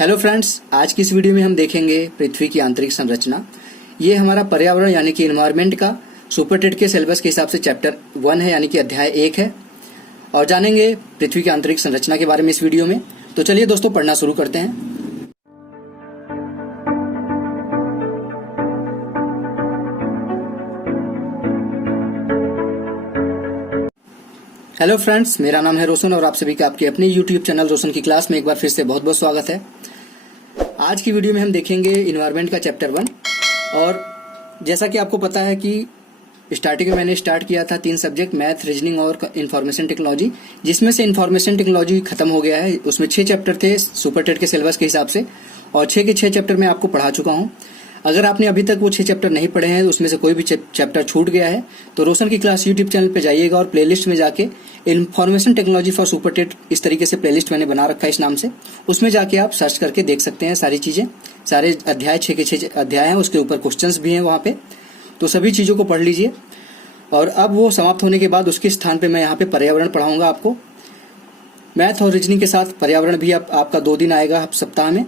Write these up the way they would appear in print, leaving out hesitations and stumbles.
Hello friends, आज की इस वीडियो में हम देखेंगे पृथ्वी की आंतरिक संरचना। ये हमारा पर्यावरण यानी कि इन्वायरमेंट का सुपर टेट के सिलेबस के हिसाब से चैप्टर 1 है यानी कि अध्याय 1 है और जानेंगे पृथ्वी की आंतरिक संरचना के बारे में इस वीडियो में। तो चलिए दोस्तों पढ़ना शुरू करते हैं। हेलो फ्रेंड्स, मेरा नाम है रोशन और आप सभी का आपके अपने यूट्यूब चैनल रोशन की क्लास में एक बार फिर से बहुत बहुत स्वागत है। आज की वीडियो में हम देखेंगे इन्वायरमेंट का चैप्टर 1 और जैसा कि आपको पता है कि स्टार्टिंग में मैंने स्टार्ट किया था 3 सब्जेक्ट मैथ, रीजनिंग और इन्फॉर्मेशन टेक्नोलॉजी, जिसमें से इन्फॉर्मेशन टेक्नोलॉजी खत्म हो गया है। उसमें 6 चैप्टर थे सुपर टेट के सिलेबस के हिसाब से और 6 के 6 चैप्टर मैं आपको पढ़ा चुका हूँ। अगर आपने अभी तक वो 6 चैप्टर नहीं पढ़े हैं, उसमें से कोई भी चैप्टर छूट गया है तो रोशन की क्लास यूट्यूब चैनल पे जाइएगा और प्लेलिस्ट में जाके information technology for super TET इस तरीके से प्लेलिस्ट मैंने बना रखा है इस नाम से, उसमें जाके आप सर्च करके देख सकते हैं सारी चीजें। सारे अध्याय 6 के 6 अध्याय हैं, उसके ऊपर क्वेश्चंस भी हैं वहाँ पे, तो सभी चीजों को पढ़ लीजिए। और अब वो समाप्त होने के बाद उसके स्थान पे मैं यहाँ पे पर्यावरण पढ़ाऊंगा आपको। मैथ और रीजनिंग के साथ पर्यावरण भी आपका 2 दिन आएगा सप्ताह में।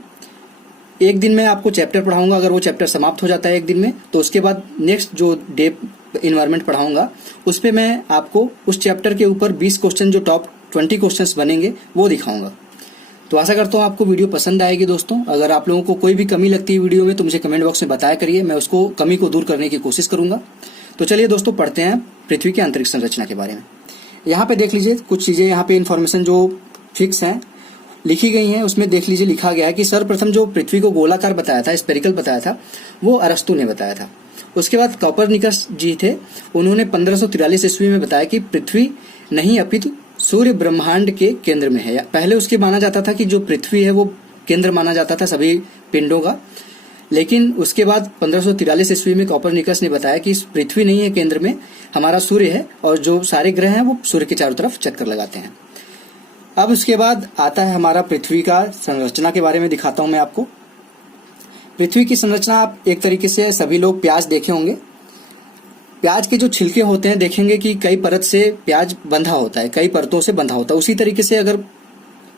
एक दिन मैं आपको चैप्टर पढ़ाऊंगा, अगर वो चैप्टर समाप्त हो जाता है एक दिन में तो उसके बाद नेक्स्ट जो डे इन्वायरमेंट पढ़ाऊंगा उस पे मैं आपको उस चैप्टर के ऊपर 20 क्वेश्चन जो टॉप 20 क्वेश्चंस बनेंगे वो दिखाऊंगा। तो आशा करता हूँ आपको वीडियो पसंद आएगी दोस्तों। अगर आप लोगों को कोई भी कमी लगती है वीडियो में तो मुझे कमेंट बॉक्स में बताया करिए, मैं उसको कमी को दूर करने की कोशिश करूंगा। तो चलिए दोस्तों पढ़ते हैं पृथ्वी की आंतरिक संरचना के बारे में। यहाँ पे देख लीजिए कुछ चीजें, यहाँ पे इन्फॉर्मेशन जो फिक्स है लिखी गई हैं, उसमें देख लीजिए लिखा गया है कि सर्वप्रथम जो पृथ्वी को गोलाकार बताया था, स्फेरिकल बताया था, वो अरस्तु ने बताया था। उसके बाद कोपरनिकस जी थे, उन्होंने 1543 ईस्वी में बताया कि पृथ्वी नहीं अपितु सूर्य ब्रह्मांड के केंद्र में है। पहले उसके माना जाता था कि जो पृथ्वी है वो केंद्र माना जाता था सभी पिंडों का, लेकिन उसके बाद 1543 ईस्वी में कोपरनिकस ने बताया कि पृथ्वी नहीं है केंद्र में, हमारा सूर्य है और जो सारे ग्रह हैं वो सूर्य के चारों तरफ चक्कर लगाते हैं। अब उसके बाद आता है हमारा पृथ्वी का संरचना के बारे में दिखाता हूं मैं आपको। पृथ्वी की संरचना आप एक तरीके से सभी लोग प्याज देखे होंगे। प्याज के जो छिलके होते हैं देखेंगे कि कई परत से प्याज बंधा होता है, कई परतों से बंधा होता है। उसी तरीके से अगर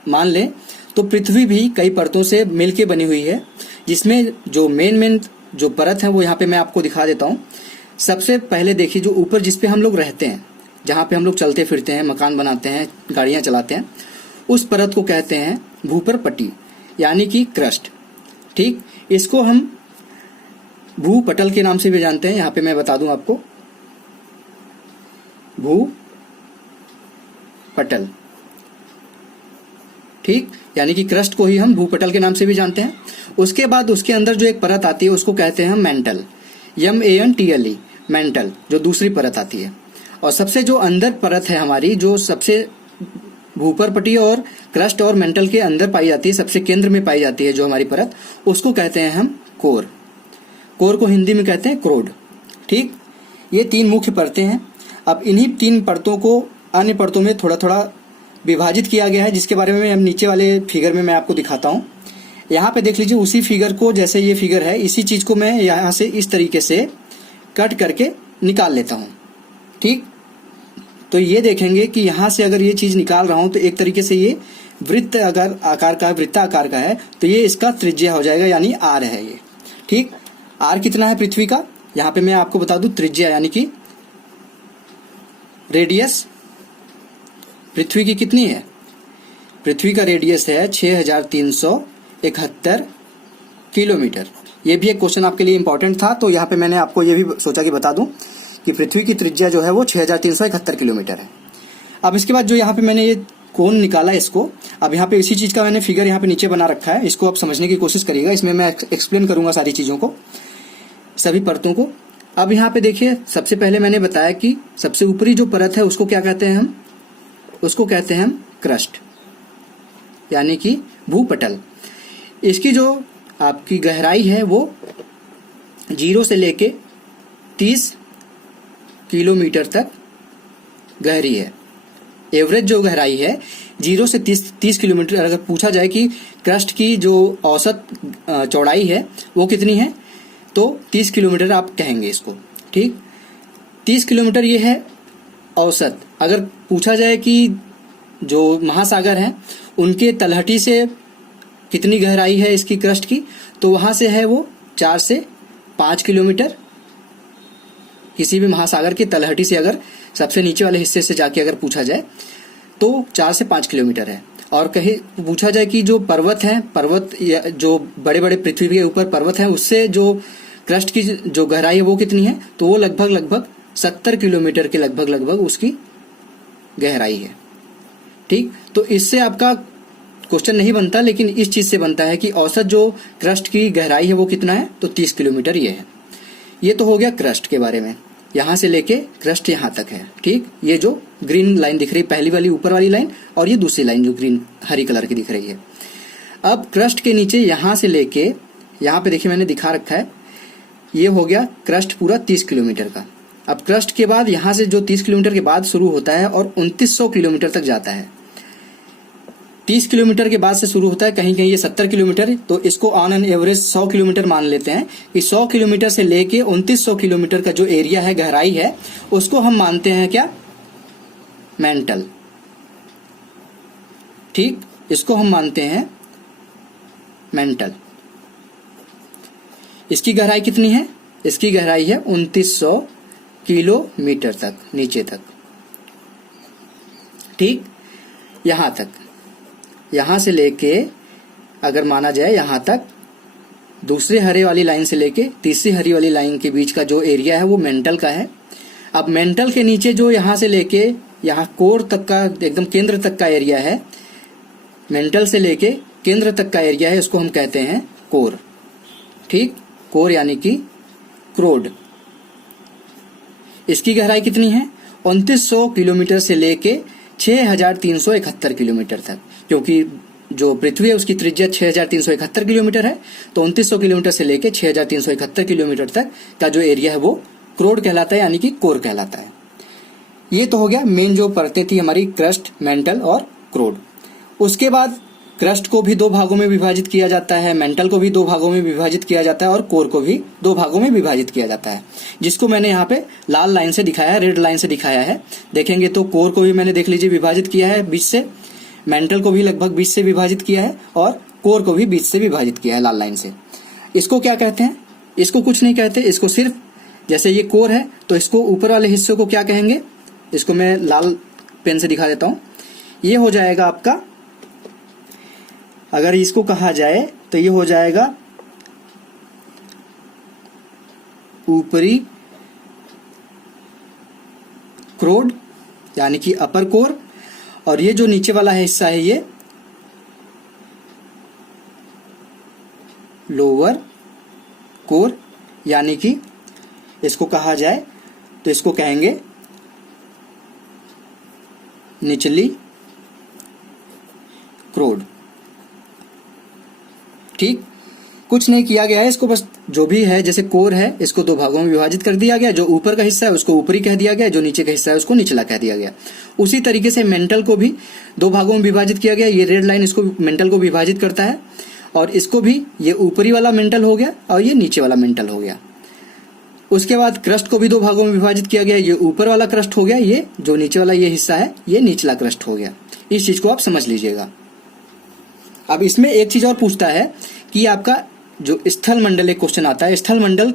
मान लें तो पृथ्वी भी कई परतों से मिलके बनी हुई है, जिसमें जो मेन जो परत है वो यहाँ पे मैं आपको दिखा देता हूँ। सबसे पहले देखिए जो ऊपर जिसपे हम लोग रहते हैं, जहाँ पे हम लोग चलते फिरते हैं, मकान बनाते हैं, गाड़ियां चलाते हैं, उस परत को कहते हैं भूपर पट्टी यानी कि क्रस्ट। ठीक, इसको हम भूपटल के नाम से भी जानते हैं। यहाँ पे मैं बता दूं आपको, भूपटल, ठीक, यानी कि क्रस्ट को ही हम भूपटल के नाम से भी जानते हैं। उसके बाद उसके अंदर जो एक परत आती है उसको कहते हैं मेंटल, MANTLE, मेंटल, जो दूसरी परत आती है। और सबसे जो अंदर परत है हमारी, जो सबसे भूपर पट्टी और क्रस्ट और मेंटल के अंदर पाई जाती है, सबसे केंद्र में पाई जाती है जो हमारी परत, उसको कहते हैं हम कोर। कोर को हिंदी में कहते हैं क्रोड। ठीक, ये 3 मुख्य परतें हैं। अब इन्हीं 3 परतों को अन्य परतों में थोड़ा थोड़ा विभाजित किया गया है, जिसके बारे में हम नीचे वाले फिगर में मैं आपको दिखाता हूँ। यहाँ पे देख लीजिए उसी फिगर को, जैसे ये फिगर है इसी चीज को मैं यहाँ से इस तरीके से कट करके निकाल लेता हूँ। ठीक, तो ये देखेंगे कि यहाँ से अगर ये चीज निकाल रहा हूं तो एक तरीके से ये वृत्त अगर आकार का, वृत्ताकार का है तो ये इसका त्रिज्या हो जाएगा, यानी R है ये। ठीक, R कितना है पृथ्वी का, यहाँ पे मैं आपको बता दूं त्रिज्या यानी कि रेडियस पृथ्वी की कितनी है। पृथ्वी का रेडियस है 6371 किलोमीटर। ये भी एक क्वेश्चन आपके लिए इंपॉर्टेंट था, तो यहाँ पे मैंने आपको ये भी सोचा कि बता दूं कि पृथ्वी की त्रिज्या जो है वो 6371 किलोमीटर है। अब इसके बाद जो यहाँ पे मैंने ये कोण निकाला इसको, अब यहाँ पे इसी चीज का मैंने फिगर यहाँ पे नीचे बना रखा है, इसको आप समझने की कोशिश करिएगा। इसमें मैं एक्सप्लेन करूंगा सारी चीजों को, सभी परतों को। अब यहाँ पे देखिए सबसे पहले मैंने बताया कि सबसे ऊपरी जो परत है उसको क्या कहते हैं हम, उसको कहते हैं हम क्रस्ट यानी कि भूपटल। इसकी जो आपकी गहराई है वो 0 से लेके 30 किलोमीटर तक गहरी है। एवरेज जो गहराई है 0 से 30 किलोमीटर। अगर पूछा जाए कि क्रस्ट की जो औसत चौड़ाई है वो कितनी है तो 30 किलोमीटर आप कहेंगे इसको। ठीक, 30 किलोमीटर ये है औसत। अगर पूछा जाए कि जो महासागर हैं उनके तलहटी से कितनी गहराई है इसकी क्रस्ट की, तो वहां से है वो 4 से 5 किलोमीटर। किसी भी महासागर की तलहटी से अगर सबसे नीचे वाले हिस्से से जाके अगर पूछा जाए तो 4 से 5 किलोमीटर है। और कहीं पूछा जाए कि जो पर्वत है, पर्वत या जो बड़े बड़े पृथ्वी के ऊपर पर्वत है, उससे जो क्रस्ट की जो गहराई है वो कितनी है, तो वो लगभग 70 किलोमीटर के लगभग उसकी गहराई है। ठीक, तो इससे आपका क्वेश्चन नहीं बनता, लेकिन इस चीज से बनता है कि औसत जो क्रस्ट की गहराई है वो कितना है, तो 30 किलोमीटर ये है। ये तो हो गया क्रस्ट के बारे में, यहां से लेके क्रस्ट यहां तक है। ठीक, ये जो ग्रीन लाइन दिख रही है, पहली वाली ऊपर वाली लाइन, और ये दूसरी लाइन जो ग्रीन हरी कलर की दिख रही है। अब क्रस्ट के नीचे यहां से लेके यहां पे देखिए मैंने दिखा रखा है, ये हो गया क्रस्ट पूरा 30 किलोमीटर का। अब क्रस्ट के बाद यहां से जो 30 किलोमीटर के बाद शुरू होता है और 2900 किलोमीटर तक जाता है। 30 किलोमीटर के बाद से शुरू होता है, कहीं कहीं ये 70 किलोमीटर, तो इसको ऑन एन एवरेज 100 किलोमीटर मान लेते हैं कि 100 किलोमीटर से लेके 2900 किलोमीटर का जो एरिया है, गहराई है, उसको हम मानते हैं क्या, मेंटल। ठीक, इसको हम मानते हैं मेंटल। इसकी गहराई कितनी है, इसकी गहराई है 2900 किलोमीटर तक, नीचे तक। ठीक, यहां तक, यहां से लेके अगर माना जाए यहां तक, दूसरे हरे वाली लाइन से लेके तीसरी हरी वाली लाइन के बीच का जो एरिया है वो मेंटल का है। अब मेंटल के नीचे जो यहां से लेके यहां कोर तक का, एकदम केंद्र तक का एरिया है, मेंटल से लेके केंद्र तक का एरिया है, इसको हम कहते हैं कोर। ठीक, कोर यानी कि क्रोड। इसकी गहराई कितनी है, 2900 किलोमीटर से लेके 6371 किलोमीटर तक, क्योंकि जो पृथ्वी है उसकी त्रिज्या 6371 किलोमीटर है, तो 2900 किलोमीटर से लेके 6371 किलोमीटर तक का जो एरिया है वो क्रोड कहलाता है, यानी कि कोर कहलाता है। ये तो हो गया मेन जो परतें थी हमारी, क्रस्ट, मेंटल और क्रोड। उसके बाद क्रस्ट को भी 2 भागों में विभाजित किया जाता है, मेंटल को भी 2 भागों में विभाजित किया जाता है, और कोर को भी 2 भागों में विभाजित किया जाता है, जिसको मैंने यहाँ पे लाल लाइन से दिखाया है, रेड लाइन से दिखाया है। देखेंगे तो कोर को भी मैंने देख लीजिए विभाजित किया है बीच से, मेंटल को भी लगभग बीच से विभाजित किया है, और कोर को भी बीच से विभाजित किया है लाल लाइन से। इसको क्या कहते हैं, इसको कुछ नहीं कहते, इसको सिर्फ, जैसे ये कोर है तो इसको ऊपर वाले हिस्से को क्या कहेंगे, इसको मैं लाल पेन से दिखा देता हूं। ये हो जाएगा आपका, अगर इसको कहा जाए तो ये हो जाएगा ऊपरी क्रोड यानी कि अपर कोर, और ये जो नीचे वाला हिस्सा है ये लोअर कोर, यानी कि इसको कहा जाए तो इसको कहेंगे निचली क्रोड। ठीक, कुछ नहीं किया गया है, इसको बस जो भी है, जैसे कोर है इसको 2 भागों में विभाजित कर दिया गया, जो ऊपर का हिस्सा है उसको ऊपरी कह दिया गया, जो नीचे का हिस्सा है उसको निचला कह दिया गया। उसी तरीके से मेंटल को भी 2 भागों में विभाजित किया गया, ये रेड लाइन इसको मेंटल को विभाजित करता है, और इसको भी, ये ऊपरी वाला मेंटल हो गया और ये नीचे वाला मेंटल हो गया। उसके बाद क्रस्ट को भी 2 भागों में विभाजित किया गया, ये ऊपर वाला क्रस्ट हो गया, ये जो नीचे वाला ये हिस्सा है ये निचला क्रस्ट हो गया। इस चीज को आप समझ लीजिएगा। अब इसमें एक चीज और पूछता है कि आपका जो स्थल मंडल एक क्वेश्चन आता है, स्थल मंडल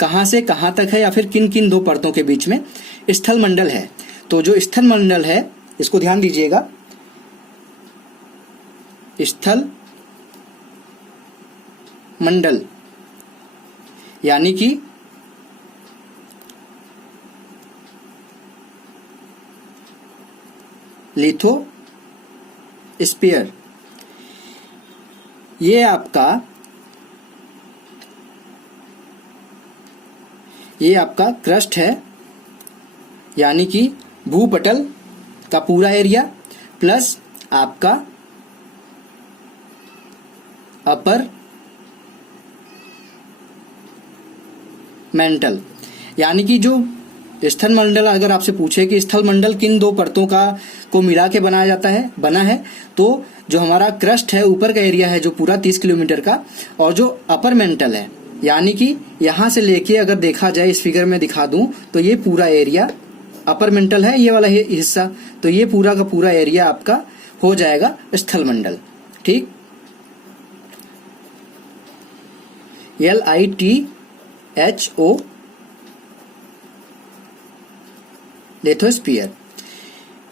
कहां से कहां तक है, या फिर किन किन 2 परतों के बीच में स्थल मंडल है। तो जो स्थल मंडल है, इसको ध्यान दीजिएगा, स्थल मंडल यानी कि लिथोस्फीयर, ये आपका क्रस्ट है, यानी कि भूपटल का पूरा एरिया प्लस आपका अपर मेंटल, यानी कि जो स्थल मंडल, अगर आपसे पूछे कि स्थल मंडल किन 2 परतों को मिला के बना है, तो जो हमारा क्रस्ट है, ऊपर का एरिया है जो पूरा 30 किलोमीटर का, और जो अपर मेंटल है, यानी कि यहां से लेके अगर देखा जाए, इस फिगर में दिखा दूं तो ये पूरा एरिया अपर मेंटल है, ये वाला हिस्सा, तो ये पूरा का पूरा एरिया आपका हो जाएगा स्थल मंडल। ठीक, LITHO, लिथोस्फीयर।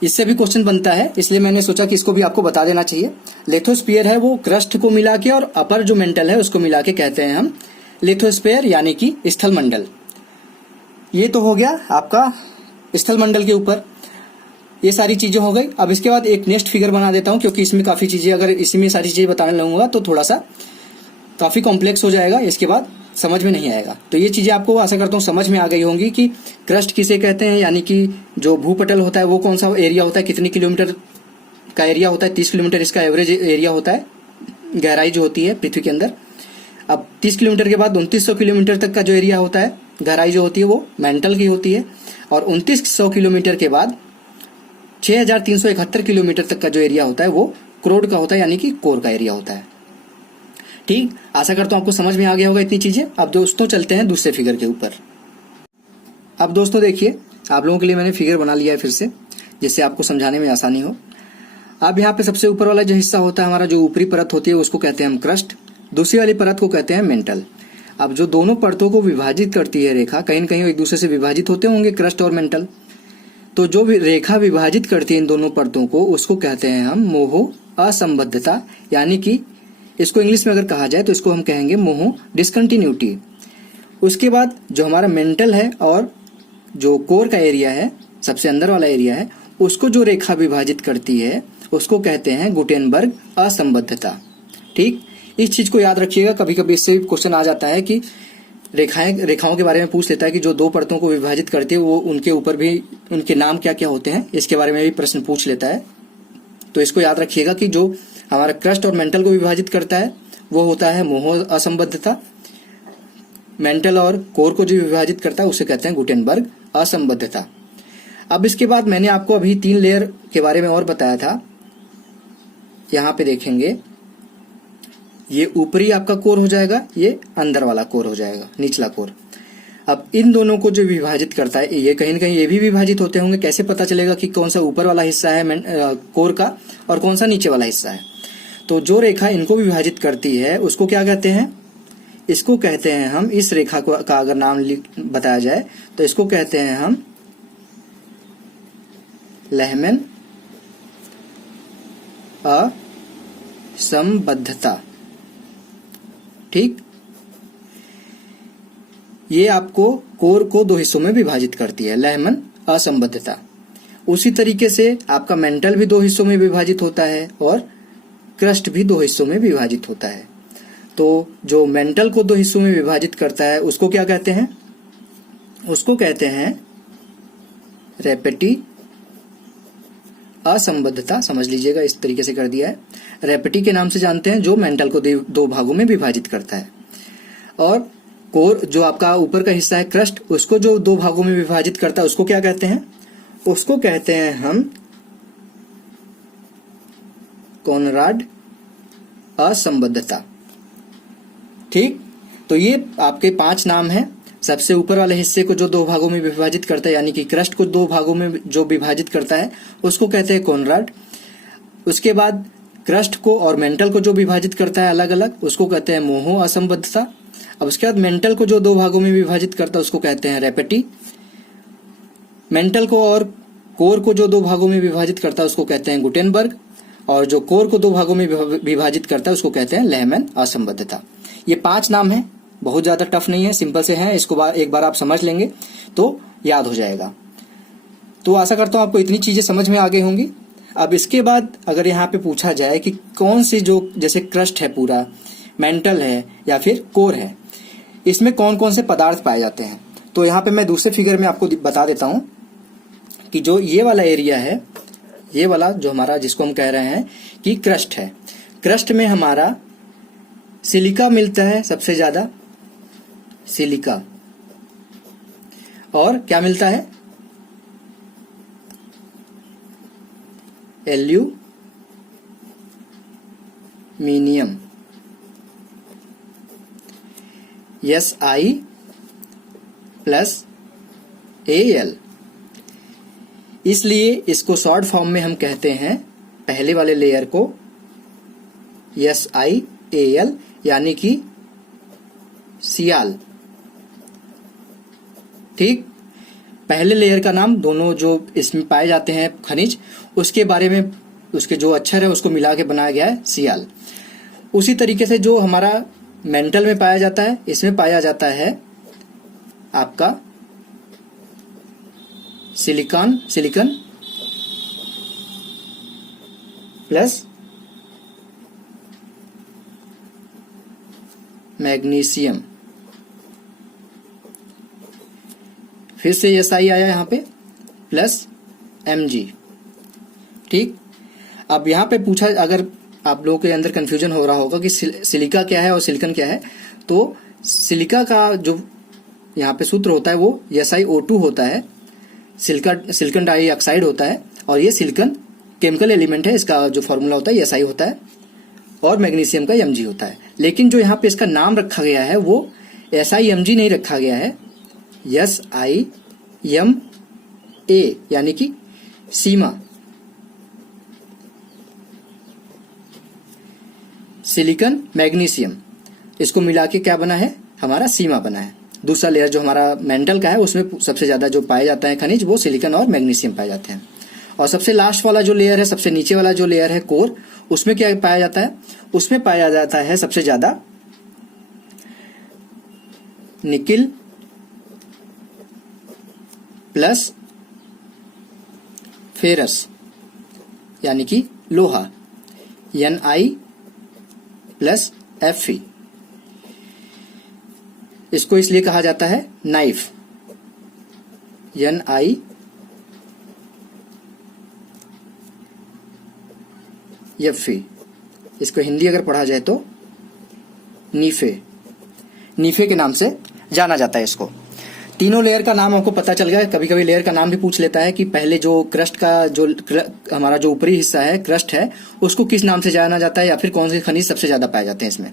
इससे भी क्वेश्चन बनता है, इसलिए मैंने सोचा कि इसको भी आपको बता देना चाहिए। लिथोस्फीयर है वो क्रस्ट को मिला के और अपर जो मेंटल है उसको मिला के कहते हैं हम लिथोस्फीयर, यानी कि स्थल मंडल। ये तो हो गया आपका स्थल मंडल के ऊपर, ये सारी चीजें हो गई। अब इसके बाद एक नेक्स्ट फिगर बना देता हूं, क्योंकि इसमें काफी चीजें, अगर इसी में सारी चीजें बताने लगूंगा तो थोड़ा सा काफी कॉम्प्लेक्स हो जाएगा, इसके बाद समझ में नहीं आएगा। तो ये चीजें आपको आशा करता हूँ समझ में आ गई होंगी कि क्रस्ट किसे कहते हैं, यानी कि जो भूपटल होता है वो कौन सा एरिया होता है, कितनी किलोमीटर का एरिया होता है। 30 किलोमीटर इसका एवरेज एरिया होता है, गहराई जो होती है पृथ्वी के अंदर। अब 30 किलोमीटर के बाद 2900 किलोमीटर तक का जो एरिया होता है, गहराई जो होती है वो मेंटल की होती है। और 2900 किलोमीटर के बाद 6371 किलोमीटर तक का जो एरिया होता है वो क्रोड का होता है, यानी कि कोर का एरिया होता है। ठीक, आशा करता हूं आपको समझ में आ गया होगा इतनी चीजें। अब दोस्तों चलते हैं दूसरे फिगर के ऊपर। अब दोस्तों देखिए, आप लोगों के लिए मैंने फिगर बना लिया है फिर से, जिससे आपको समझाने में आसानी हो। अब यहाँ पे सबसे ऊपर वाला जो हिस्सा होता है हमारा, जो ऊपरी परत होती है उसको कहते हैं हम क्रस्ट, दूसरी वाली परत को कहते हैं मेंटल। अब जो दोनों परतों को विभाजित करती है रेखा, कहीं न कहीं एक दूसरे से विभाजित होते होंगे क्रस्ट और मेंटल, तो जो भी रेखा विभाजित करती है इन दोनों परतों को उसको कहते हैं हम मोह असंबद्धता, यानी कि इसको इंग्लिश में अगर कहा जाए तो इसको हम कहेंगे मोह डिसकंटिन्यूटी। उसके बाद जो हमारा मेंटल है और जो कोर का एरिया है, सबसे अंदर वाला एरिया है, उसको जो रेखा विभाजित करती है उसको कहते हैं गुटेनबर्ग असंबद्धता। ठीक, इस चीज को याद रखिएगा। कभी कभी इससे भी क्वेश्चन आ जाता है कि रेखाओं के बारे में पूछ लेता है कि जो दो परतों को विभाजित करती है वो उनके ऊपर भी उनके नाम क्या क्या होते हैं, इसके बारे में भी प्रश्न पूछ लेता है। तो इसको याद रखिएगा कि जो हमारा क्रस्ट और मेंटल को विभाजित करता है वो होता है मोह असंबद्धता, मेंटल और कोर को जो विभाजित करता है उसे कहते हैं गुटेनबर्ग असंबद्धता। अब इसके बाद मैंने आपको अभी 3 लेयर के बारे में और बताया था। यहाँ पे देखेंगे, ये ऊपरी आपका कोर हो जाएगा, ये अंदर वाला कोर हो जाएगा, निचला कोर। अब इन दोनों को जो विभाजित करता है, ये कहीं न कहीं ये भी विभाजित होते होंगे। कैसे पता चलेगा कि कौन सा ऊपर वाला हिस्सा है कोर का और कौन सा नीचे वाला हिस्सा है? तो जो रेखा इनको विभाजित करती है उसको क्या कहते हैं? इसको कहते हैं हम, इस रेखा को का अगर नाम बताया जाए तो इसको कहते हैं हम लहमन असंबद्धता। ठीक, ये आपको कोर को 2 हिस्सों में विभाजित करती है, लहमन असंबद्धता। उसी तरीके से आपका मेंटल भी 2 हिस्सों में विभाजित होता है और क्रस्ट भी 2 हिस्सों में विभाजित होता है। तो जो मेंटल को 2 हिस्सों में विभाजित करता है उसको क्या कहते हैं? उसको कहते हैं रेपेटी असंबद्धता। समझ लीजिएगा, इस तरीके से कर दिया है। रेपेटी के नाम से जानते हैं जो मेंटल को 2 भागों में विभाजित करता है। और कोर जो आपका ऊपर का हिस्सा है क्रस्ट, उसको जो 2 भागों में विभाजित करता है उसको क्या कहते हैं? उसको कहते हैं हम कॉनराड असंबद्धता। ठीक, तो ये आपके 5 नाम हैं। सबसे ऊपर वाले हिस्से को जो 2 भागों में विभाजित करता है, यानी कि क्रस्ट को 2 भागों में जो विभाजित करता है उसको कहते हैं कॉनराड। उसके बाद क्रस्ट को और मेंटल को जो विभाजित करता है अलग अलग, उसको कहते हैं मोह असंबद्धता। अब उसके बाद मेंटल को जो 2 भागों में विभाजित करता है उसको कहते हैं रेपेटी। मेंटल को और कोर को जो 2 भागों में विभाजित करता है उसको कहते हैं गुटेनबर्ग। और जो कोर को 2 भागों में विभाजित करता है उसको कहते हैं लहमन असंबद्धता। ये 5 नाम हैं, बहुत ज्यादा टफ नहीं है, सिंपल से हैं। इसको एक बार आप समझ लेंगे तो याद हो जाएगा। तो आशा करता हूं आपको इतनी चीजें समझ में आ गई होंगी। अब इसके बाद अगर यहाँ पे पूछा जाए कि कौन सी, जो जैसे क्रस्ट है पूरा, मेंटल है या फिर कोर है, इसमें कौन कौन से पदार्थ पाए जाते हैं, तो यहाँ पे मैं दूसरे फिगर में आपको बता देता हूं कि जो ये वाला एरिया है, ये वाला जो हमारा जिसको हम कह रहे हैं कि क्रस्ट है, क्रस्ट में हमारा सिलिका मिलता है सबसे ज्यादा, सिलिका। और क्या मिलता है? Aluminium, Si+Al। इसलिए इसको शॉर्ट फॉर्म में हम कहते हैं पहले वाले लेयर को SiAl, यानी कि सियाल। ठीक, पहले लेयर का नाम, दोनों जो इसमें पाए जाते हैं खनिज, उसके बारे में उसके जो अक्षर है उसको मिला के बनाया गया है सियाल। उसी तरीके से जो हमारा मेंटल में पाया जाता है, इसमें पाया जाता है आपका सिलिकॉन प्लस मैग्नीशियम। फिर से एस आई आया यहाँ पे प्लस Mg। ठीक, अब यहाँ पे पूछा, अगर आप लोगों के अंदर कंफ्यूजन हो रहा होगा कि सिलिका क्या है और सिलिकॉन क्या है, तो सिलिका का जो यहाँ पे सूत्र होता है वो SiO2 होता है, सिलिकॉन डाइऑक्साइड होता है, और ये सिलिकॉन केमिकल एलिमेंट है, इसका जो फॉर्मूला होता है Si होता है, और मैग्नीशियम का Mg होता है। लेकिन जो यहाँ पे इसका नाम रखा गया है वो SiMg नहीं रखा गया है, SiMa, यानी कि सीमा। सिलिकॉन मैग्नीशियम, इसको मिला के क्या बना है, हमारा सीमा बना है। दूसरा लेयर जो हमारा मेंटल का है उसमें सबसे ज्यादा जो पाए जाता है खनिज वो सिलिकॉन और मैग्नीशियम पाए जाते हैं। और सबसे लास्ट वाला जो लेयर है, सबसे नीचे वाला जो लेयर है कोर, उसमें क्या पाया जाता है, उसमें पाया जाता है सबसे ज्यादा निकिल प्लस फेरस, यानी कि लोहा, Ni प्लस Fe। इसको इसलिए कहा जाता है नाइफ, Ni Fe। इसको हिंदी अगर पढ़ा जाए तो नीफे के नाम से जाना जाता है इसको। तीनों लेयर का नाम आपको पता चल गया। कभी कभी लेयर का नाम भी पूछ लेता है कि पहले जो क्रस्ट का जो हमारा जो ऊपरी हिस्सा है, क्रस्ट है, उसको किस नाम से जाना जाता है, या फिर कौन से खनिज सबसे ज्यादा पाए जाते हैं इसमें।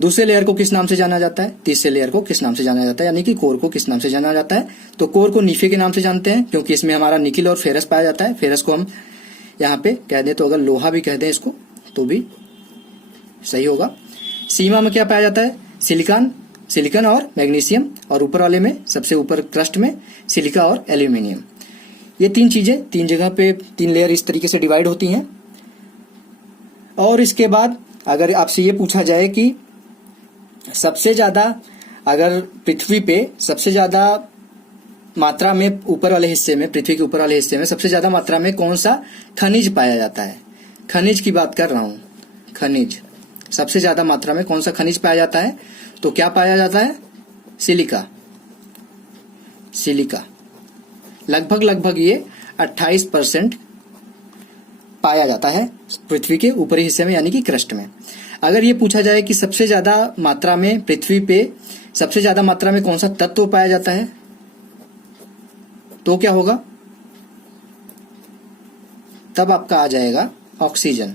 दूसरे लेयर को किस नाम से जाना जाता है, तीसरे लेयर को किस नाम से जाना जाता है, यानी कि कोर को किस नाम से जाना जाता है। तो कोर को नीफे के नाम से जानते हैं क्योंकि इसमें हमारा निकिल और फेरस पाया जाता है। फेरस को हम यहाँ पे कह दें तो अगर लोहा भी कह दें इसको तो भी सही होगा। सीमा में क्या पाया जाता है, सिलिकॉन और मैग्नीशियम, और ऊपर वाले में सबसे ऊपर क्रस्ट में सिलिका और एल्यूमिनियम। ये तीन चीजें तीन जगह पे, तीन लेयर इस तरीके से डिवाइड होती हैं। और इसके बाद अगर आपसे ये पूछा जाए कि सबसे ज्यादा, अगर पृथ्वी पे सबसे ज्यादा मात्रा में ऊपर वाले हिस्से में, पृथ्वी के ऊपर वाले हिस्से में सबसे ज्यादा मात्रा में कौन सा खनिज पाया जाता है, खनिज की बात कर रहा हूं, खनिज, सबसे ज्यादा मात्रा में कौन सा खनिज पाया जाता है, तो क्या पाया जाता है, सिलिका। लगभग ये 28% पाया जाता है पृथ्वी के ऊपरी हिस्से में, यानी कि क्रस्ट में। अगर ये पूछा जाए कि सबसे ज्यादा मात्रा में पृथ्वी पे सबसे ज्यादा मात्रा में कौन सा तत्व पाया जाता है, तो क्या होगा, तब आपका आ जाएगा ऑक्सीजन।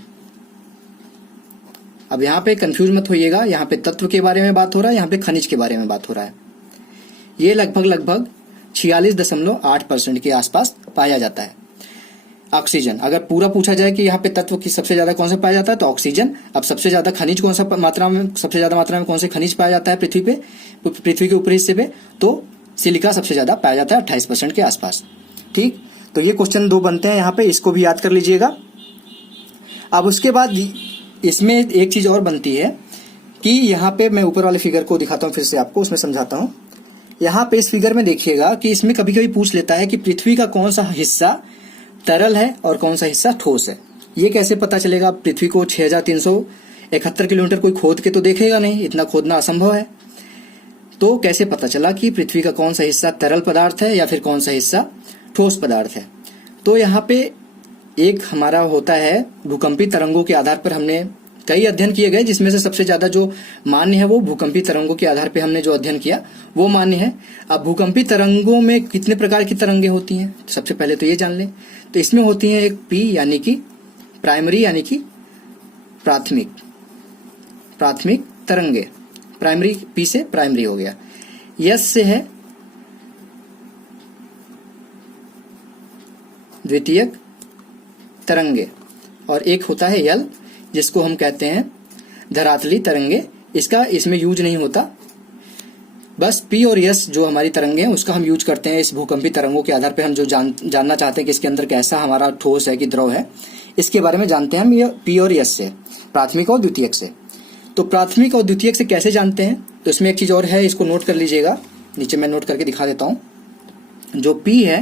अब यहाँ पे कंफ्यूज मत होइएगा, यहाँ पे तत्व के बारे में बात हो रहा है, यहाँ पे खनिज के बारे में बात हो रहा है। ये लगभग 46.8% के आसपास पाया जाता है ऑक्सीजन। अगर पूरा पूछा जाए कि यहाँ पे तत्व की सबसे ज्यादा कौन सा पाया जाता है, तो ऑक्सीजन। अब सबसे ज्यादा खनिज कौन सा मात्रा में, सबसे ज्यादा मात्रा में कौन से खनिज पाया जाता है पृथ्वी के ऊपरी हिस्से पे, तो सिलिका सबसे ज्यादा पाया जाता है 28% के आसपास। ठीक, तो ये क्वेश्चन 2 बनते हैं यहाँ पे, इसको भी याद कर लीजिएगा। अब उसके बाद इसमें एक चीज और बनती है कि यहाँ पे मैं ऊपर वाले फिगर को दिखाता हूँ फिर से आपको, उसमें समझाता हूँ। यहाँ पे इस फिगर में देखिएगा कि इसमें कभी कभी पूछ लेता है कि पृथ्वी का कौन सा हिस्सा तरल है और कौन सा हिस्सा ठोस है। ये कैसे पता चलेगा, पृथ्वी को 6371 किलोमीटर कोई खोद के तो देखेगा नहीं, इतना खोदना असंभव है। तो कैसे पता चला कि पृथ्वी का कौन सा हिस्सा तरल पदार्थ है या फिर कौन सा हिस्सा ठोस पदार्थ है। तो यहाँ पे एक हमारा होता है भूकंपी तरंगों के आधार पर, हमने कई अध्ययन किए गए जिसमें से सबसे ज्यादा जो मान्य है वो भूकंपी तरंगों के आधार पर हमने जो अध्ययन किया वो मान्य है। अब भूकंपी तरंगों में कितने प्रकार की तरंगें होती हैं, सबसे पहले तो ये जान लें। तो इसमें होती हैं एक पी यानी कि प्राइमरी, यानी कि प्राथमिक तरंगे, प्राइमरी, पी से प्राइमरी हो गया। यस से है द्वितीयक तरंगे, और एक होता है यल जिसको हम कहते हैं धरातली तरंगे। इसमें यूज नहीं होता, बस P और S जो हमारी तरंगे हैं उसका हम यूज करते हैं इस भूकंपी तरंगों के आधार पर। हम जो जानना चाहते हैं कि इसके अंदर कैसा हमारा ठोस है कि द्रव है, इसके बारे में जानते हैं हम ये P और S से, प्राथमिक और द्वितीयक से। तो प्राथमिक और द्वितीयक से कैसे जानते हैं, तो इसमें एक चीज और है, इसको नोट कर लीजिएगा। नीचे मैं नोट करके दिखा देता हूं। जो P है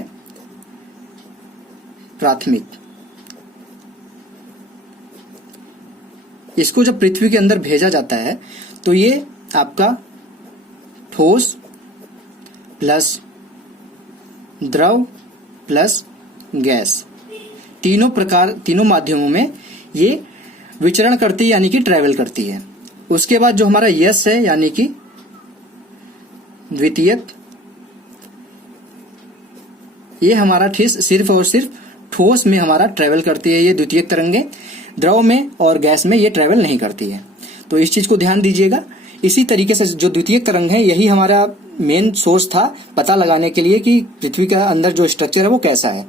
प्राथमिक, इसको जब पृथ्वी के अंदर भेजा जाता है तो ये आपका ठोस प्लस द्रव प्लस गैस तीनों माध्यमों में ये विचरण करती है, यानी कि ट्रैवल करती है। उसके बाद जो हमारा यस है यानी कि द्वितीयक, ये हमारा सिर्फ और सिर्फ ठोस में हमारा ट्रैवल करती है ये द्वितीयक तरंगे, द्रव में और गैस में ये ट्रैवल नहीं करती है। तो इस चीज को ध्यान दीजिएगा। इसी तरीके से जो द्वितीयक तरंग है यही हमारा मेन सोर्स था पता लगाने के लिए कि पृथ्वी का अंदर जो स्ट्रक्चर है वो कैसा है,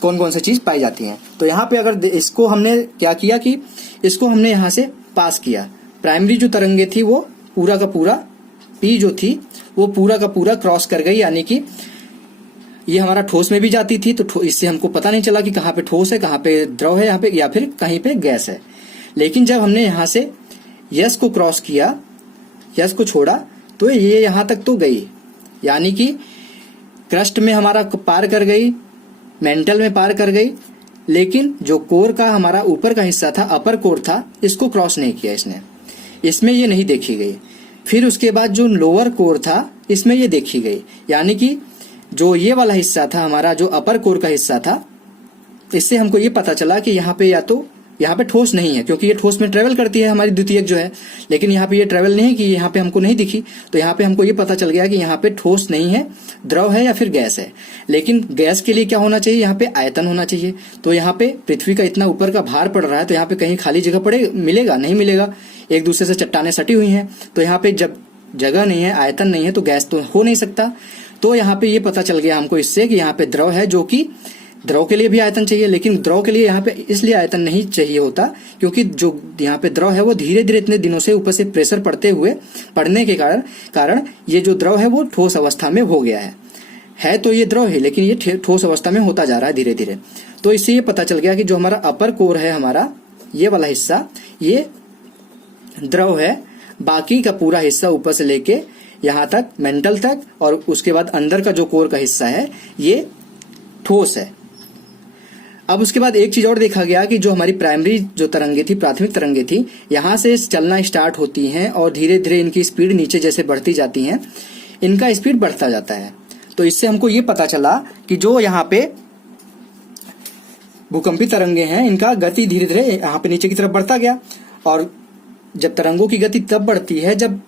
कौन कौन सी चीज पाई जाती है। तो यहाँ पे अगर इसको हमने क्या किया कि इसको हमने यहाँ से पास किया, प्राइमरी जो तरंगे थी वो पूरा का पूरा पी जो थी वो पूरा का पूरा क्रॉस कर गई, यानी कि ये हमारा ठोस में भी जाती थी। तो इससे हमको पता नहीं चला कि कहाँ पे ठोस है, कहाँ पे द्रव है यहाँ पे, या फिर कहीं पे गैस है। लेकिन जब हमने यहाँ से यस को क्रॉस किया, यस को छोड़ा, तो ये यहाँ तक तो गई, यानी कि क्रस्ट में हमारा पार कर गई, मेंटल में पार कर गई। लेकिन जो कोर का हमारा ऊपर का हिस्सा था, अपर कोर था, इसको क्रॉस नहीं किया इसने, इसमें ये नहीं देखी गई। फिर उसके बाद जो लोअर कोर था इसमें ये देखी गई, यानी कि जो ये वाला हिस्सा था हमारा, जो अपर कोर का हिस्सा था, इससे हमको ये पता चला कि यहाँ पे या तो यहाँ पे ठोस नहीं है, क्योंकि ये ठोस में ट्रेवल करती है हमारी द्वितीयक जो है, लेकिन यहाँ पे ये ट्रेवल नहीं की, यहाँ पे हमको नहीं दिखी। तो यहाँ पे हमको ये पता चल गया कि यहाँ पे ठोस नहीं है, द्रव है या फिर गैस है। लेकिन गैस के लिए क्या होना चाहिए, यहाँ पे आयतन होना चाहिए। तो यहाँ पे पृथ्वी का इतना ऊपर का भार पड़ रहा है, तो यहाँ पे कहीं खाली जगह मिलेगा नहीं मिलेगा, एक दूसरे से चट्टाने सटी हुई हैं। तो यहाँ पे जब जगह नहीं है, आयतन नहीं है, तो गैस तो हो नहीं सकता। तो यहाँ पे ये पता चल गया हमको इससे कि यहाँ पे द्रव है, जो कि द्रव के लिए भी आयतन चाहिए, लेकिन द्रव के लिए यहाँ पे इसलिए आयतन नहीं चाहिए होता क्योंकि जो यहाँ पे द्रव है वो धीरे धीरे इतने दिनों से ऊपर से प्रेशर पड़ने के कारण ये जो द्रव है वो ठोस अवस्था में हो गया है। तो ये द्रव है, लेकिन ये ठोस अवस्था में होता जा रहा है धीरे धीरे। तो इससे ये पता चल गया कि जो हमारा अपर कोर है, हमारा ये वाला हिस्सा, ये द्रव है, बाकी का पूरा हिस्सा ऊपर से लेके यहाँ तक मेंटल तक और उसके बाद अंदर का जो कोर का हिस्सा है ये ठोस है। अब उसके बाद एक चीज और देखा गया कि जो हमारी प्राइमरी जो तरंगे थी, प्राथमिक तरंगे थी, यहाँ से चलना स्टार्ट होती हैं और धीरे धीरे इनकी स्पीड नीचे जैसे बढ़ती जाती है, इनका स्पीड बढ़ता जाता है। तो इससे हमको ये पता चला कि जो यहाँ पे भूकंपी तरंगे हैं, इनका गति धीरे धीरे यहाँ पे नीचे की तरफ बढ़ता गया। और जब तरंगों की गति तब बढ़ती है जब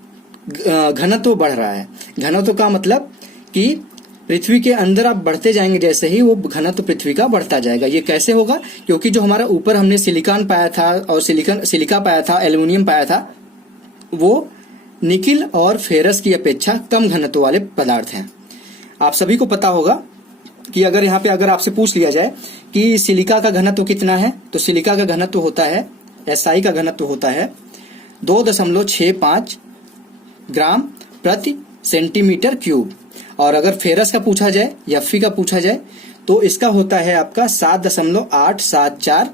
घनत्व बढ़ रहा है। घनत्व का मतलब कि पृथ्वी के अंदर आप बढ़ते जाएंगे, जैसे ही वो घनत्व पृथ्वी का बढ़ता जाएगा। ये कैसे होगा, क्योंकि जो हमारा ऊपर हमने सिलिकॉन पाया था और सिलिका पाया था, एल्युमिनियम पाया था, वो निकिल और फेरस की अपेक्षा कम घनत्व वाले पदार्थ हैं। आप सभी को पता होगा कि अगर यहाँ पे अगर आपसे पूछ लिया जाए कि सिलिका का घनत्व कितना है, तो सिलिका का घनत्व होता है, SI का घनत्व होता है 2.65 ग्राम प्रति सेंटीमीटर क्यूब। और अगर फेरस का पूछा जाए, Fe का पूछा जाए, तो इसका होता है आपका 7.874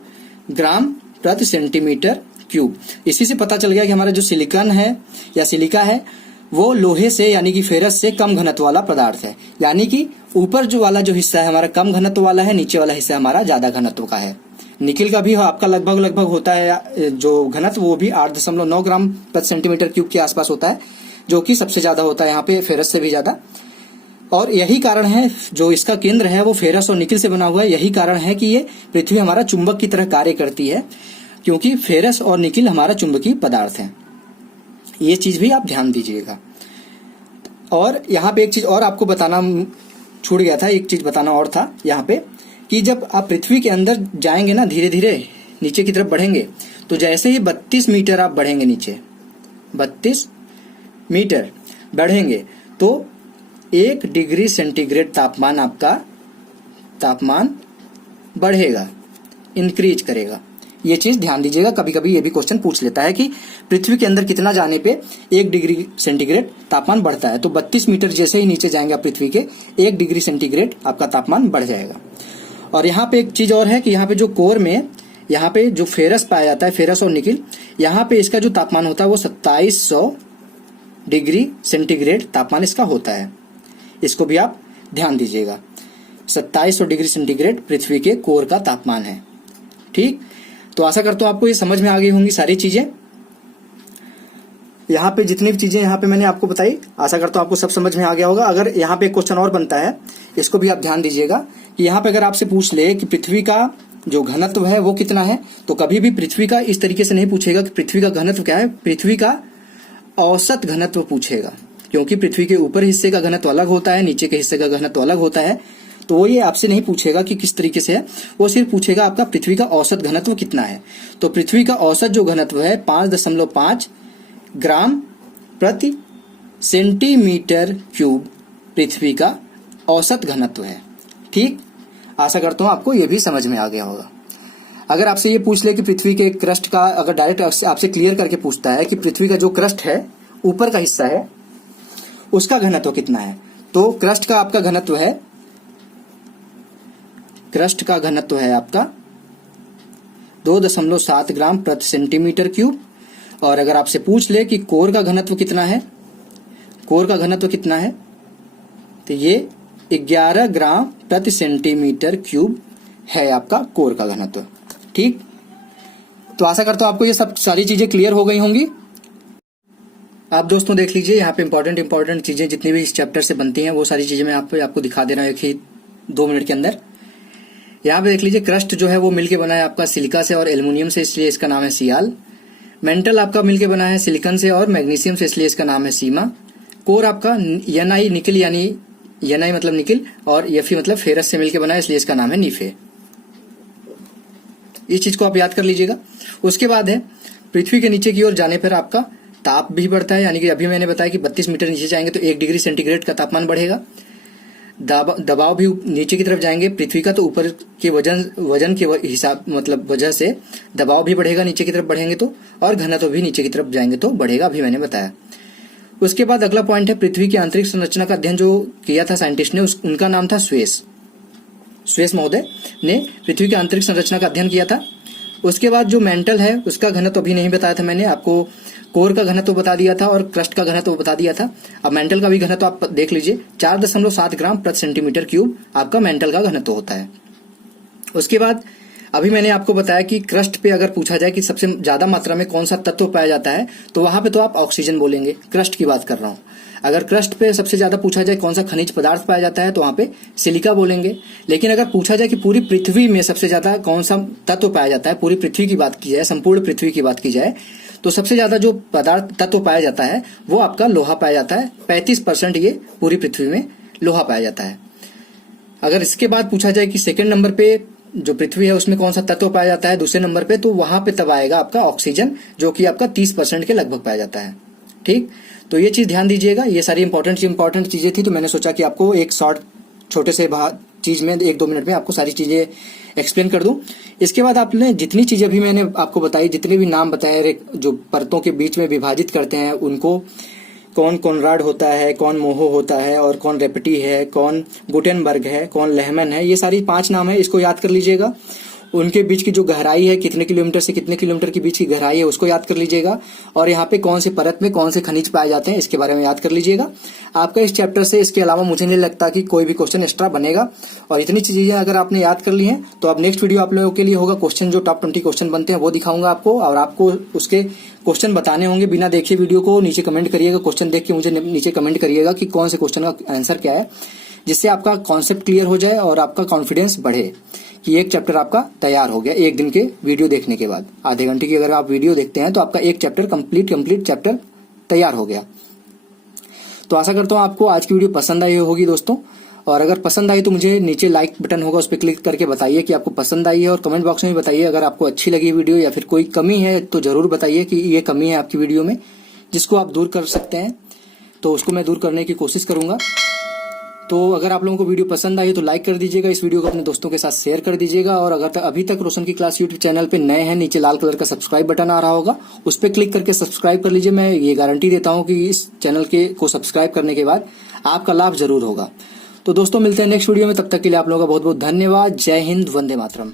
ग्राम प्रति सेंटीमीटर क्यूब। इसी से पता चल गया कि हमारा जो सिलिकॉन है या सिलिका है वो लोहे से यानी कि फेरस से कम घनत्व वाला पदार्थ है। यानी कि ऊपर जो वाला जो हिस्सा है हमारा कम घनत्व वाला है, नीचे वाला हिस्सा हमारा ज्यादा घनत्व का है। निकिल का भी आपका लगभग होता है जो घनत्व, वो भी 8.9 ग्राम प्रति सेंटीमीटर क्यूब के आसपास होता है, जो कि सबसे ज्यादा होता है यहाँ पे, फेरस से भी ज्यादा। और यही कारण है, जो इसका केंद्र है वो फेरस और निकिल से बना हुआ है। यही कारण है कि ये पृथ्वी हमारा चुंबक की तरह कार्य करती है, क्योंकि फेरस और निकिल हमारा चुंबकीय पदार्थ है। ये चीज भी आप ध्यान दीजिएगा। और यहाँ पे एक चीज और आपको बताना छूट गया था, एक चीज बताना और था यहाँ पे, कि जब आप पृथ्वी के अंदर जाएंगे ना, धीरे धीरे नीचे की तरफ बढ़ेंगे, तो जैसे ही 32 मीटर आप बढ़ेंगे नीचे, 32 मीटर बढ़ेंगे, तो 1 डिग्री सेंटीग्रेड तापमान आपका तापमान बढ़ेगा, इंक्रीज करेगा। ये चीज ध्यान दीजिएगा। कभी कभी ये भी क्वेश्चन पूछ लेता है कि पृथ्वी के अंदर कितना जाने पे 1 डिग्री सेंटीग्रेड तापमान बढ़ता है। तो 32 मीटर जैसे ही नीचे जाएंगे आप पृथ्वी के, 1 डिग्री सेंटीग्रेड आपका तापमान बढ़ जाएगा। और यहाँ पे एक चीज और है कि यहाँ पे जो कोर में यहाँ पे जो फेरस पाया जाता है, फेरस और निकिल, यहाँ पे इसका जो तापमान होता है वो 2700 डिग्री सेंटीग्रेड तापमान इसका होता है। इसको भी आप ध्यान दीजिएगा। 2700 डिग्री सेंटीग्रेड पृथ्वी के कोर का तापमान है। ठीक, तो आशा करता हूं आपको ये समझ में आ गई होंगी सारी चीजें। यहाँ पे जितनी भी चीजें यहाँ पे मैंने आपको बताई, आशा करता हूं आपको सब समझ में आ गया होगा। अगर यहाँ पे एक क्वेश्चन और बनता है, इसको भी आप ध्यान दीजिएगा कि यहाँ पे अगर आपसे पूछ ले कि पृथ्वी का जो घनत्व है वो कितना है, तो कभी भी पृथ्वी का इस तरीके से नहीं पूछेगा कि पृथ्वी का घनत्व क्या है, पृथ्वी का औसत घनत्व पूछेगा। क्योंकि पृथ्वी के ऊपर हिस्से का घनत्व अलग होता है, नीचे के हिस्से का घनत्व अलग होता है। तो वो ये आपसे नहीं पूछेगा कि किस तरीके से है, वो सिर्फ पूछेगा आपका पृथ्वी का औसत घनत्व कितना है। तो पृथ्वी का औसत जो घनत्व है 5.5 ग्राम प्रति सेंटीमीटर क्यूब पृथ्वी का औसत घनत्व है। ठीक, आशा करता हूं आपको ये भी समझ में आ गया होगा। अगर आपसे ये पूछ ले कि पृथ्वी के क्रस्ट का, अगर डायरेक्ट आपसे क्लियर करके पूछता है कि पृथ्वी का जो क्रस्ट है, ऊपर का हिस्सा है, उसका घनत्व कितना है, तो क्रस्ट का आपका घनत्व है, क्रस्ट का घनत्व है आपका 2.7 ग्राम प्रति सेंटीमीटर क्यूब। और अगर आपसे पूछ ले कि कोर का घनत्व कितना है, कोर का घनत्व कितना है, तो ये 11 ग्राम प्रति सेंटीमीटर क्यूब है आपका कोर का घनत्व। ठीक, तो आशा करता हूं आपको ये सब सारी चीजें क्लियर हो गई होंगी। आप दोस्तों देख लीजिए, यहाँ पे इंपॉर्टेंट चीजें जितनी भी इस चैप्टर से बनती हैं वो सारी चीजें मैं आपको दिखा दे रहा हूँ एक ही 2 मिनट के अंदर। यहाँ पे देख लीजिए, क्रस्ट जो है वो मिलके बना है आपका सिलिका से और एल्युमिनियम से, इसलिए इसका नाम है सियाल। मेंटल आपका मिलके बना है सिलिकॉन से और मैग्नीशियम से, इसलिए इसका नाम है सीमा। कोर आपका एनआई निकिल, यानी एनआई मतलब निकिल और एफई मतलब फेरस से मिलके बना है, इसलिए इसका नाम है नीफे। इस चीज को आप याद कर लीजिएगा। उसके बाद है पृथ्वी के नीचे की ओर जाने पर आपका ताप भी बढ़ता है, यानी कि अभी मैंने बताया कि 32 मीटर नीचे जाएंगे तो 1 डिग्री सेंटीग्रेड का तापमान बढ़ेगा। दबाव भी नीचे की तरफ जाएंगे पृथ्वी का, तो ऊपर के वजन के हिसाब मतलब वजह से दबाव भी बढ़ेगा नीचे की तरफ बढ़ेंगे तो, और घनत्व भी नीचे की तरफ जाएंगे तो बढ़ेगा, अभी मैंने बताया। उसके बाद अगला पॉइंट है पृथ्वी की आंतरिक संरचना का अध्ययन जो किया था साइंटिस्ट ने, उनका नाम था स्वेस महोदय ने पृथ्वी की आंतरिक संरचना का अध्ययन किया था। उसके बाद जो मेंटल है उसका घनत्व अभी नहीं बताया था मैंने आपको, कोर का घनत्व बता दिया था और क्रस्ट का घनत्व बता दिया था। अब मेंटल का भी घनत्व आप देख लीजिए, 4.7 ग्राम प्रति सेंटीमीटर क्यूब आपका मेंटल का घनत्व होता है। उसके बाद अभी मैंने आपको बताया कि क्रस्ट पे अगर पूछा जाए कि सबसे ज्यादा मात्रा में कौन सा तत्व पाया जाता है, तो वहां पे तो आप ऑक्सीजन बोलेंगे, क्रस्ट की बात कर रहा हूं। अगर क्रस्ट पे सबसे ज्यादा पूछा जाए कौन सा खनिज पदार्थ पाया जाता है, तो वहां पे सिलिका बोलेंगे। लेकिन अगर पूछा जाए कि पूरी पृथ्वी में सबसे ज्यादा कौन सा तत्व पाया जाता है, पूरी पृथ्वी की बात की जाए, संपूर्ण पृथ्वी की बात की जाए, तो सबसे ज्यादा जो पदार्थ तत्व पाया जाता है वो आपका लोहा पाया जाता है। 35% ये पूरी पृथ्वी में लोहा पाया जाता है। अगर इसके बाद पूछा जाए कि सेकंड नंबर पे जो पृथ्वी है उसमें कौन सा तत्व पाया जाता है दूसरे नंबर पे, तो वहां पे तब आएगा आपका ऑक्सीजन, जो कि आपका 30% के लगभग पाया जाता है। ठीक, तो ये चीज ध्यान दीजिएगा। ये सारी इंपॉर्टेंट चीजें थी, तो मैंने सोचा कि आपको एक शॉर्ट छोटे से चीज में 1-2 मिनट में आपको सारी चीजें एक्सप्लेन कर दूं। इसके बाद आपने जितनी चीजें अभी मैंने आपको बताई, जितने भी नाम बताए जो परतों के बीच में विभाजित करते हैं उनको, कौन कॉनराड होता है, कौन मोहो होता है, और कौन रेपटी है, कौन गुटेनबर्ग है, कौन लेहमन है, ये सारी 5 नाम है, इसको याद कर लीजिएगा। उनके बीच की जो गहराई है, कितने किलोमीटर से कितने किलोमीटर के बीच की गहराई है, उसको याद कर लीजिएगा। और यहाँ पे कौन से परत में कौन से खनिज पाए जाते हैं, इसके बारे में याद कर लीजिएगा। आपका इस चैप्टर से इसके अलावा मुझे नहीं लगता कि कोई भी क्वेश्चन एक्स्ट्रा बनेगा। और इतनी चीजें अगर आपने याद कर ली हैं, तो अब नेक्स्ट वीडियो आप लोगों के लिए होगा क्वेश्चन, जो टॉप 20 क्वेश्चन बनते हैं वो दिखाऊंगा आपको, और आपको उसके क्वेश्चन बताने होंगे। बिना देखे वीडियो को नीचे कमेंट करिएगा, क्वेश्चन देख के मुझे नीचे कमेंट करिएगा कि कौन से क्वेश्चन का आंसर क्या है, जिससे आपका कॉन्सेप्ट क्लियर हो जाए और आपका कॉन्फिडेंस बढ़े कि एक चैप्टर आपका तैयार हो गया। एक दिन के वीडियो देखने के बाद, आधे घंटे की अगर आप वीडियो देखते हैं तो आपका एक चैप्टर कंप्लीट चैप्टर तैयार हो गया। तो आशा करता हूँ आपको आज की वीडियो पसंद आई होगी दोस्तों, और अगर पसंद आई तो मुझे नीचे लाइक बटन होगा, उस पर क्लिक करके बताइए कि आपको पसंद आई है, और कमेंट बॉक्स में भी बताइए अगर आपको अच्छी लगी वीडियो या फिर कोई कमी है तो जरूर बताइए कि ये कमी है आपकी वीडियो में, जिसको आप दूर कर सकते हैं, तो उसको मैं दूर करने की कोशिश करूंगा। तो अगर आप लोगों को वीडियो पसंद आई तो लाइक कर दीजिएगा, इस वीडियो को अपने दोस्तों के साथ शेयर कर दीजिएगा। और अगर अभी तक रोशन की क्लास यूट्यूब चैनल पे नए हैं, नीचे लाल कलर का सब्सक्राइब बटन आ रहा होगा, उस पर क्लिक करके सब्सक्राइब कर लीजिए। मैं ये गारंटी देता हूँ कि इस चैनल को सब्सक्राइब करने के बाद आपका लाभ जरूर होगा। तो दोस्तों मिलते हैं नेक्स्ट वीडियो में, तब तक के लिए आप लोगों का बहुत बहुत धन्यवाद। जय हिंद, वंदे मातरम।